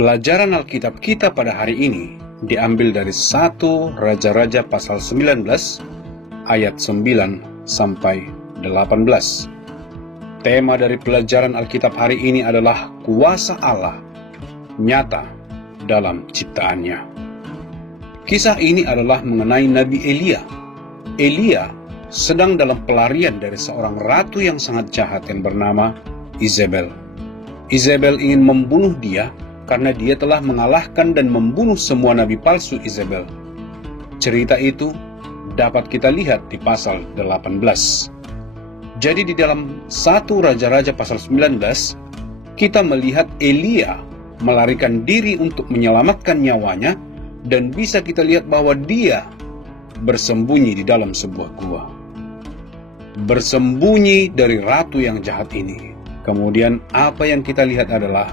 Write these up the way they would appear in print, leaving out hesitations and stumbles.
Pelajaran Alkitab kita pada hari ini diambil dari 1 Raja-Raja pasal 19 ayat 9 sampai 18. Tema dari pelajaran Alkitab hari ini adalah kuasa Allah nyata dalam ciptaannya. Kisah ini adalah mengenai Nabi Elia. Elia sedang dalam pelarian dari seorang ratu yang sangat jahat yang bernama Izebel. Izebel ingin membunuh dia karena dia telah mengalahkan dan membunuh semua nabi palsu Izebel. Cerita itu dapat kita lihat di pasal 18. Jadi di dalam 1 Raja-Raja pasal 19, kita melihat Elia melarikan diri untuk menyelamatkan nyawanya, dan bisa kita lihat bahwa dia bersembunyi di dalam sebuah gua. Bersembunyi dari ratu yang jahat ini. Kemudian apa yang kita lihat adalah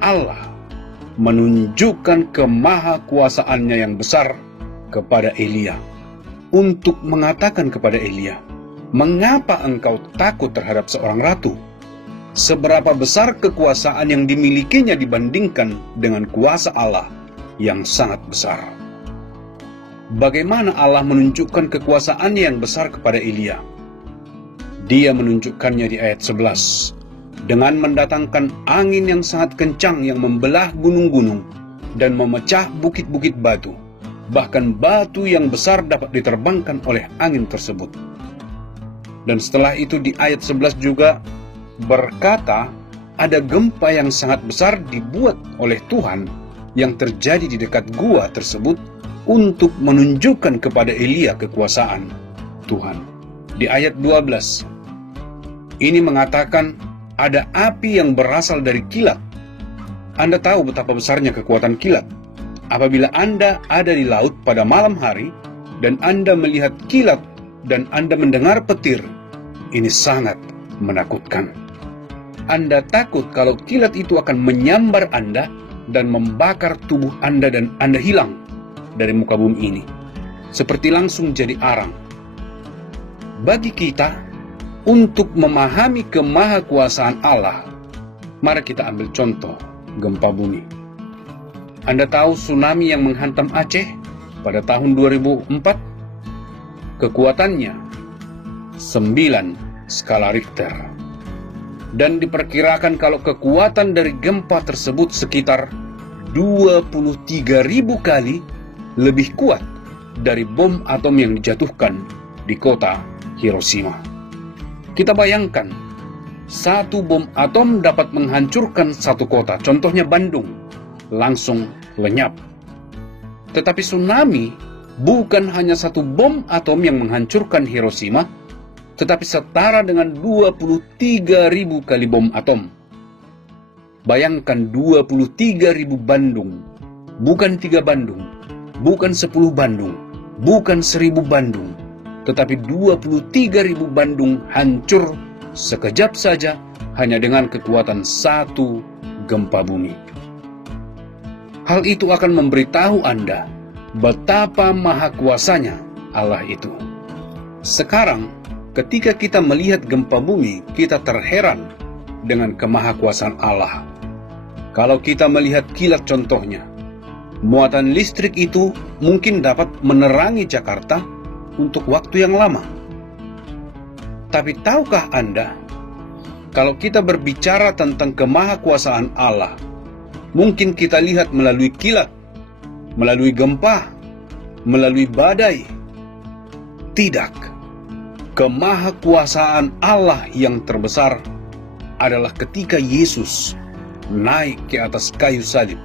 Allah menunjukkan kemahakuasaannya yang besar kepada Elia untuk mengatakan kepada Elia, "Mengapa engkau takut terhadap seorang ratu? Seberapa besar kekuasaan yang dimilikinya dibandingkan dengan kuasa Allah yang sangat besar." Bagaimana Allah menunjukkan kekuasaannya yang besar kepada Elia? Dia menunjukkannya di ayat 11 dengan mendatangkan angin yang sangat kencang yang membelah gunung-gunung dan memecah bukit-bukit batu. Bahkan batu yang besar dapat diterbangkan oleh angin tersebut. Dan setelah itu di ayat 11 juga berkata, ada gempa yang sangat besar dibuat oleh Tuhan yang terjadi di dekat gua tersebut untuk menunjukkan kepada Elia kekuasaan Tuhan. Di ayat 12, ini mengatakan ada api yang berasal dari kilat. Anda tahu betapa besarnya kekuatan kilat. Apabila Anda ada di laut pada malam hari, dan Anda melihat kilat, dan Anda mendengar petir, ini sangat menakutkan. Anda takut kalau kilat itu akan menyambar Anda dan membakar tubuh Anda dan Anda hilang dari muka bumi ini. Seperti langsung jadi arang. Bagi kita, untuk memahami kemahakuasaan Allah, mari kita ambil contoh gempa bumi. Anda tahu tsunami yang menghantam Aceh pada tahun 2004? Kekuatannya 9 skala Richter. Dan diperkirakan kalau kekuatan dari gempa tersebut sekitar 23.000 kali lebih kuat dari bom atom yang dijatuhkan di kota Hiroshima. Kita bayangkan, satu bom atom dapat menghancurkan satu kota, contohnya Bandung, langsung lenyap. Tetapi tsunami bukan hanya satu bom atom yang menghancurkan Hiroshima, tetapi setara dengan 23.000 kali bom atom. Bayangkan 23.000 Bandung, bukan 3 Bandung, bukan 10 Bandung, bukan 1.000 Bandung, tetapi 23.000 Bandung hancur sekejap saja hanya dengan kekuatan satu gempa bumi. Hal itu akan memberitahu Anda betapa maha kuasanya Allah itu. Sekarang, ketika kita melihat gempa bumi, kita terheran dengan kemahakuasaan Allah. Kalau kita melihat kilat contohnya, muatan listrik itu mungkin dapat menerangi Jakarta untuk waktu yang lama. Tapi tahukah Anda, kalau kita berbicara tentang kemahakuasaan Allah, mungkin kita lihat melalui kilat, melalui gempa, melalui badai. Tidak. Kemahakuasaan Allah yang terbesar adalah ketika Yesus naik ke atas kayu salib.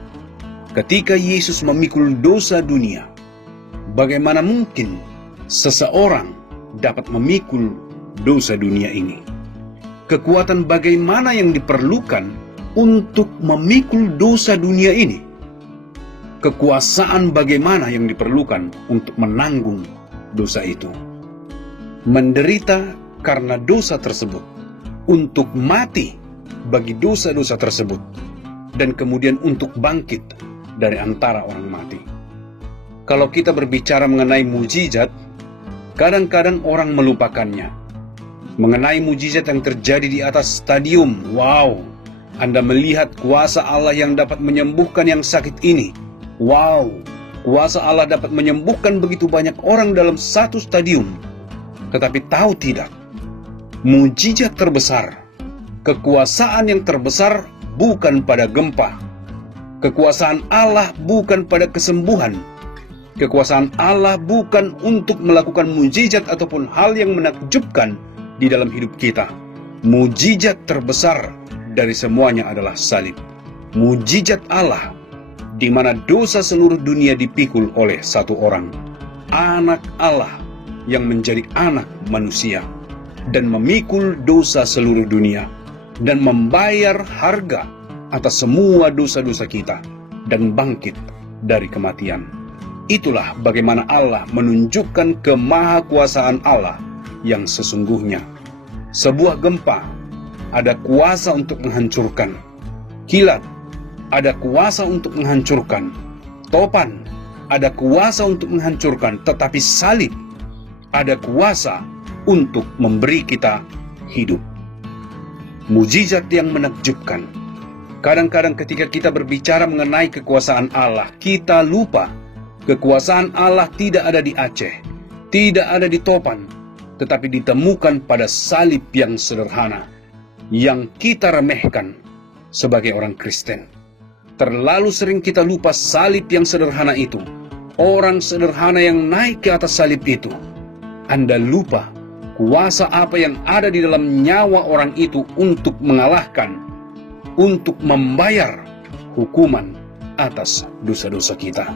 Ketika Yesus memikul dosa dunia, bagaimana mungkin seseorang dapat memikul dosa dunia ini? Kekuatan bagaimana yang diperlukan untuk memikul dosa dunia ini? Kekuasaan bagaimana yang diperlukan untuk menanggung dosa itu? Menderita karena dosa tersebut, untuk mati bagi dosa-dosa tersebut, dan kemudian untuk bangkit dari antara orang mati. Kalau kita berbicara mengenai mujizat, kadang-kadang orang melupakannya. Mengenai mujizat yang terjadi di atas stadium, wow, Anda melihat kuasa Allah yang dapat menyembuhkan yang sakit ini. Wow, kuasa Allah dapat menyembuhkan begitu banyak orang dalam satu stadium. Tetapi tahu tidak, mujizat terbesar, kekuasaan yang terbesar bukan pada gempa. Kekuasaan Allah bukan pada kesembuhan. Kekuasaan Allah bukan untuk melakukan mujizat ataupun hal yang menakjubkan di dalam hidup kita. Mujizat terbesar dari semuanya adalah salib. Mujizat Allah di mana dosa seluruh dunia dipikul oleh satu orang, anak Allah yang menjadi anak manusia dan memikul dosa seluruh dunia dan membayar harga atas semua dosa-dosa kita dan bangkit dari kematian. Itulah bagaimana Allah menunjukkan kemahakuasaan Allah yang sesungguhnya. Sebuah gempa ada kuasa untuk menghancurkan. Kilat ada kuasa untuk menghancurkan. Topan ada kuasa untuk menghancurkan. Tetapi salib ada kuasa untuk memberi kita hidup. Mujizat yang menakjubkan. Kadang-kadang ketika kita berbicara mengenai kekuasaan Allah, kita lupa kekuasaan Allah tidak ada di Aceh, tidak ada di Topan, tetapi ditemukan pada salib yang sederhana, yang kita remehkan sebagai orang Kristen. Terlalu sering kita lupa salib yang sederhana itu, orang sederhana yang naik ke atas salib itu. Anda lupa kuasa apa yang ada di dalam nyawa orang itu untuk mengalahkan, untuk membayar hukuman atas dosa-dosa kita.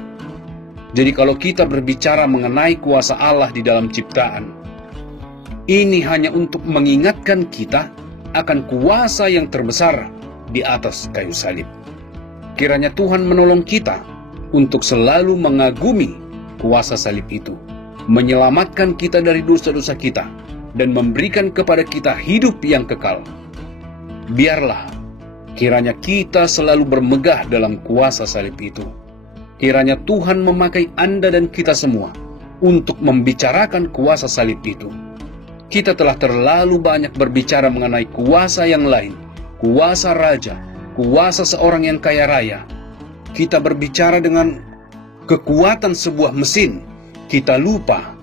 Jadi kalau kita berbicara mengenai kuasa Allah di dalam ciptaan, ini hanya untuk mengingatkan kita akan kuasa yang terbesar di atas kayu salib. Kiranya Tuhan menolong kita untuk selalu mengagumi kuasa salib itu, menyelamatkan kita dari dosa-dosa kita, dan memberikan kepada kita hidup yang kekal. Biarlah kiranya kita selalu bermegah dalam kuasa salib itu. Kiranya Tuhan memakai Anda dan kita semua untuk membicarakan kuasa salib itu. Kita telah terlalu banyak berbicara mengenai kuasa yang lain, kuasa raja, kuasa seorang yang kaya raya. Kita berbicara dengan kekuatan sebuah mesin. Kita lupa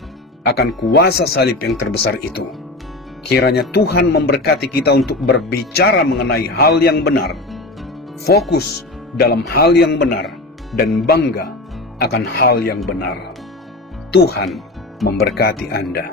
akan kuasa salib yang terbesar itu. Kiranya Tuhan memberkati kita untuk berbicara mengenai hal yang benar, fokus dalam hal yang benar, dan bangga akan hal yang benar. Tuhan memberkati Anda.